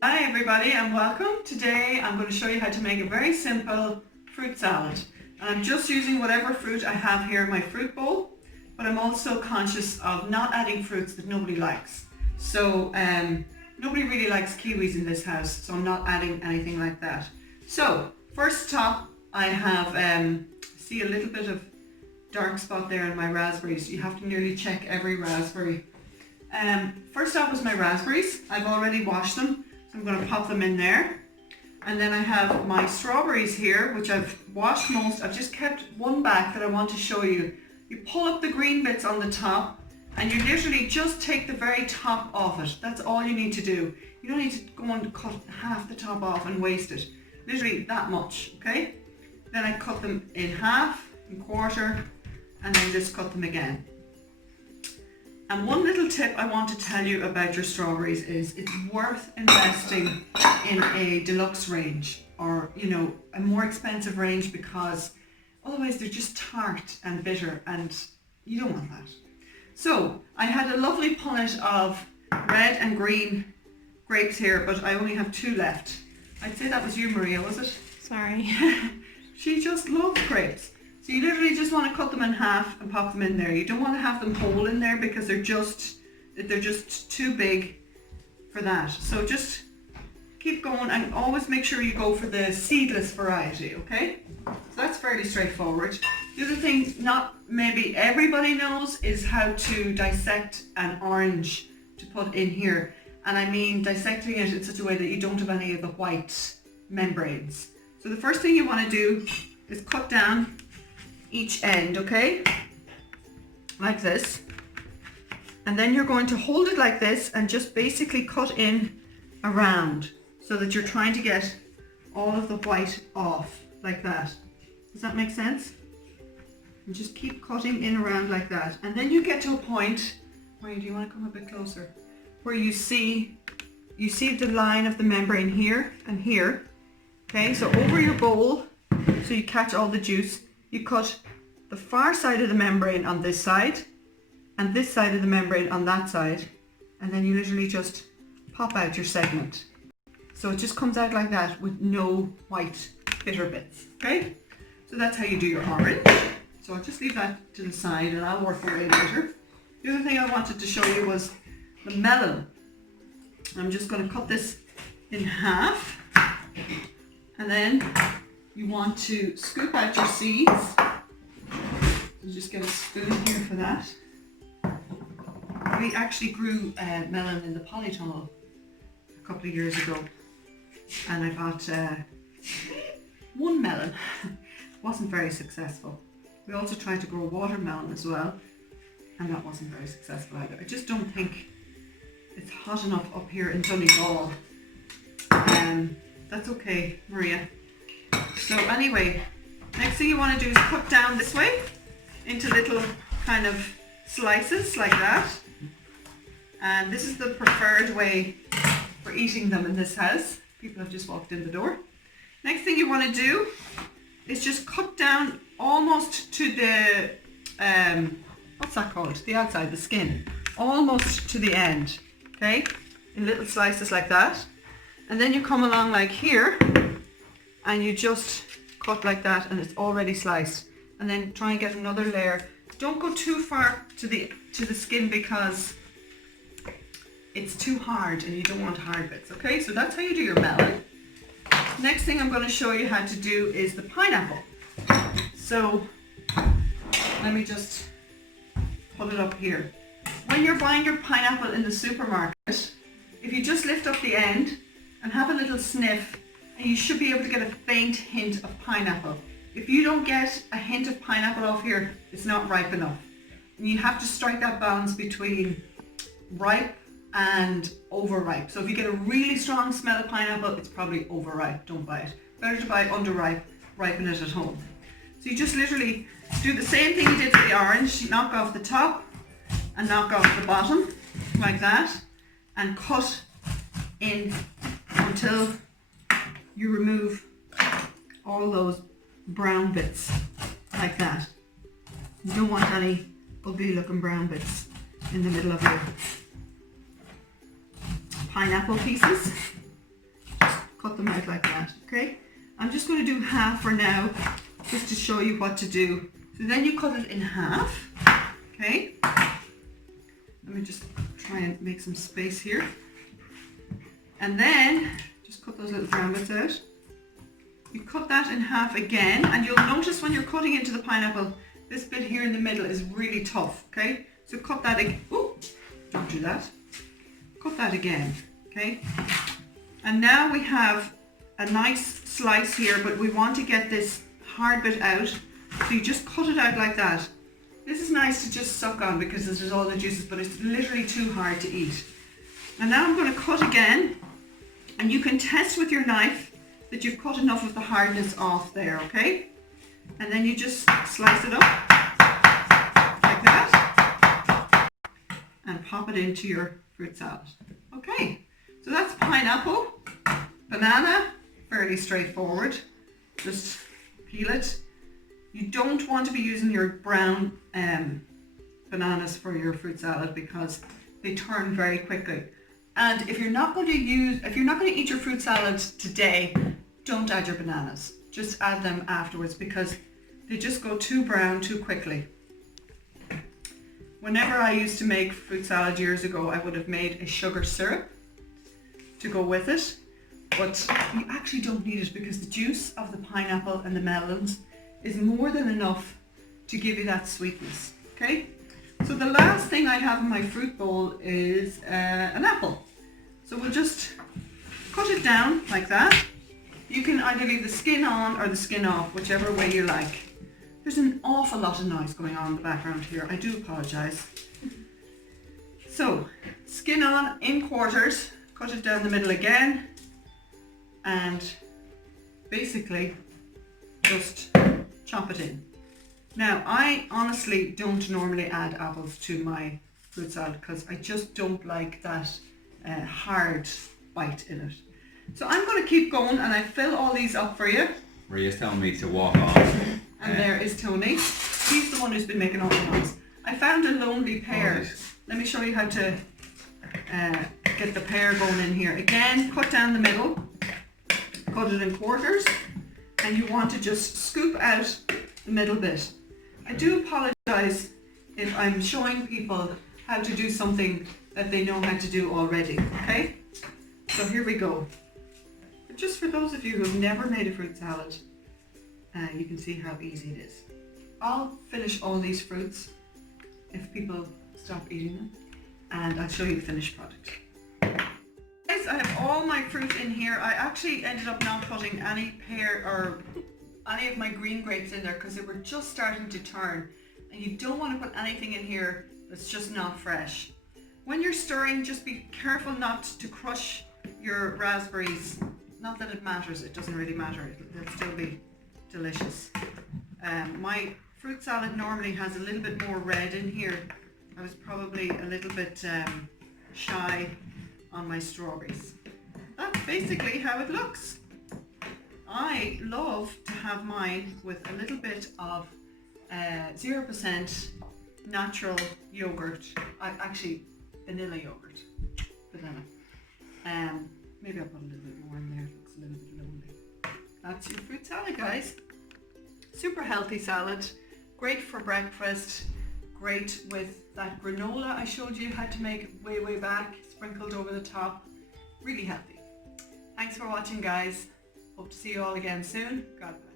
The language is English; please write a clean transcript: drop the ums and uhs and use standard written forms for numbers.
Hi everybody and welcome. Today I'm going to show you how to make a very simple fruit salad. And I'm just using whatever fruit I have here in my fruit bowl, but I'm also conscious of not adding fruits that nobody likes. So nobody really likes kiwis in this house, so I'm not adding anything like that. So first top I have, see a little bit of dark spot there in my raspberries. You have to nearly check every raspberry. First off is my raspberries. I've already washed them. So I'm going to pop them in there. And then I have my strawberries here, which I've washed most. I've just kept one back that I want to show you. You pull up the green bits on the top and you literally just take the very top off it. That's all you need to do. You don't need to go and cut half the top off and waste it. Literally that much, okay? Then I cut them in half, in quarter, and then just cut them again. And one little tip I want to tell you about your strawberries is it's worth investing in a deluxe range or, you know, a more expensive range, because otherwise they're just tart and bitter and you don't want that. So I had a lovely punnet of red and green grapes here, but I only have 2 left. I'd say that was you, Maria, was it? Sorry. She just loves grapes. So you literally just want to cut them in half and pop them in there. You don't want to have them whole in there because they're just too big for that. So just keep going and always make sure you go for the seedless variety, okay? So that's fairly straightforward. The other thing not maybe everybody knows is how to dissect an orange to put in here. And I mean dissecting it in such a way that you don't have any of the white membranes. So the first thing you want to do is cut down each end, okay, like this, and then you're going to hold it like this and just basically cut in around so that you're trying to get all of the white off like that. Does that make sense? And just keep cutting in around like that, and then you get to a point where, do you want to come a bit closer, where you see the line of the membrane here and here, okay? So over your bowl, so you catch all the juice. You cut the far side of the membrane on this side and this side of the membrane on that side, and then you literally just pop out your segment. So it just comes out like that with no white bitter bits, okay? So that's how you do your orange. So I'll just leave that to the side and I'll work away later. The other thing I wanted to show you was the melon. I'm just going to cut this in half, and then you want to scoop out your seeds. So just get a spoon here for that. We actually grew melon in the polytunnel a couple of years ago, and I got one melon. Wasn't very successful. We also tried to grow watermelon as well, and that wasn't very successful either. I just don't think it's hot enough up here in Donegal. That's okay, Maria. So anyway, next thing you want to do is cut down this way into little kind of slices like that. And this is the preferred way for eating them in this house. People have just walked in the door. Next thing you want to do is just cut down almost to the, what's that called? The outside, the skin. Almost to the end, okay? In little slices like that. And then you come along like here, and you just cut like that, and it's already sliced. And then try and get another layer. Don't go too far to the skin because it's too hard and you don't want hard bits, okay? So that's how you do your melon. Next thing I'm going to show you how to do is the pineapple. So let me just put it up here. When you're buying your pineapple in the supermarket, if you just lift up the end and have a little sniff, and you should be able to get a faint hint of pineapple. If you don't get a hint of pineapple off here, it's not ripe enough. And you have to strike that balance between ripe and overripe. So if you get a really strong smell of pineapple, it's probably overripe. Don't buy it. Better to buy underripe, ripen it at home. So you just literally do the same thing you did for the orange. Knock off the top and knock off the bottom like that, and cut in until you remove all those brown bits like that. You don't want any ugly looking brown bits in the middle of your pineapple pieces. cut them out like that, okay? I'm just going to do half for now, just to show you what to do. So then you cut it in half, okay? Let me just try and make some space here. And then, just cut those little brown bits out. You cut that in half again, and you'll notice when you're cutting into the pineapple, this bit here in the middle is really tough, okay? So cut that again. Oh, don't do that. Cut that again, okay? And now we have a nice slice here, but we want to get this hard bit out. So you just cut it out like that. This is nice to just suck on because this is all the juices, but it's literally too hard to eat. And now I'm going to cut again, and you can test with your knife that you've cut enough of the hardness off there, okay? And then you just slice it up like that and pop it into your fruit salad. Okay, so that's pineapple, banana, fairly straightforward. Just peel it. You don't want to be using your brown bananas for your fruit salad because they turn very quickly. And if you're not going to eat your fruit salad today, don't add your bananas. Just add them afterwards because they just go too brown too quickly. Whenever I used to make fruit salad years ago, I would have made a sugar syrup to go with it. But you actually don't need it because the juice of the pineapple and the melons is more than enough to give you that sweetness, okay? So the last thing I have in my fruit bowl is an apple. So we'll just cut it down like that. You can either leave the skin on or the skin off, whichever way you like. There's an awful lot of noise going on in the background here. I do apologise. So, skin on in quarters, cut it down the middle again, and basically just chop it in. Now, I honestly don't normally add apples to my fruit salad because I just don't like that hard bite in it. So I'm going to keep going and I fill all these up for you. Maria's telling me to walk off. And there is Tony. He's the one who's been making all the noise. I found a lonely pear. Let me show you how to get the pear going in here. Again, cut down the middle, cut it in quarters, and you want to just scoop out the middle bit. I do apologise if I'm showing people how to do something that they know how to do already, okay? So here we go. But just for those of you who have never made a fruit salad, you can see how easy it is. I'll finish all these fruits if people stop eating them, and I'll show you the finished product. Guys, I have all my fruit in here. I actually ended up not putting any pear or any of my green grapes in there because they were just starting to turn, and you don't want to put anything in here that's just not fresh. When you're stirring, just be careful not to crush your raspberries. Not that it matters, it doesn't really matter, it'll still be delicious. My fruit salad normally has a little bit more red in here. I was probably a little bit shy on my strawberries. That's basically how it looks. I love to have mine with a little bit of 0% natural yogurt. Actually, vanilla yogurt. Vanilla. Maybe I'll put a little bit more in there. It looks a little bit lonely. That's your fruit salad, guys. Super healthy salad. Great for breakfast. Great with that granola I showed you how to make way back. Sprinkled over the top. Really healthy. Thanks for watching, guys. Hope to see you all again soon. God bless.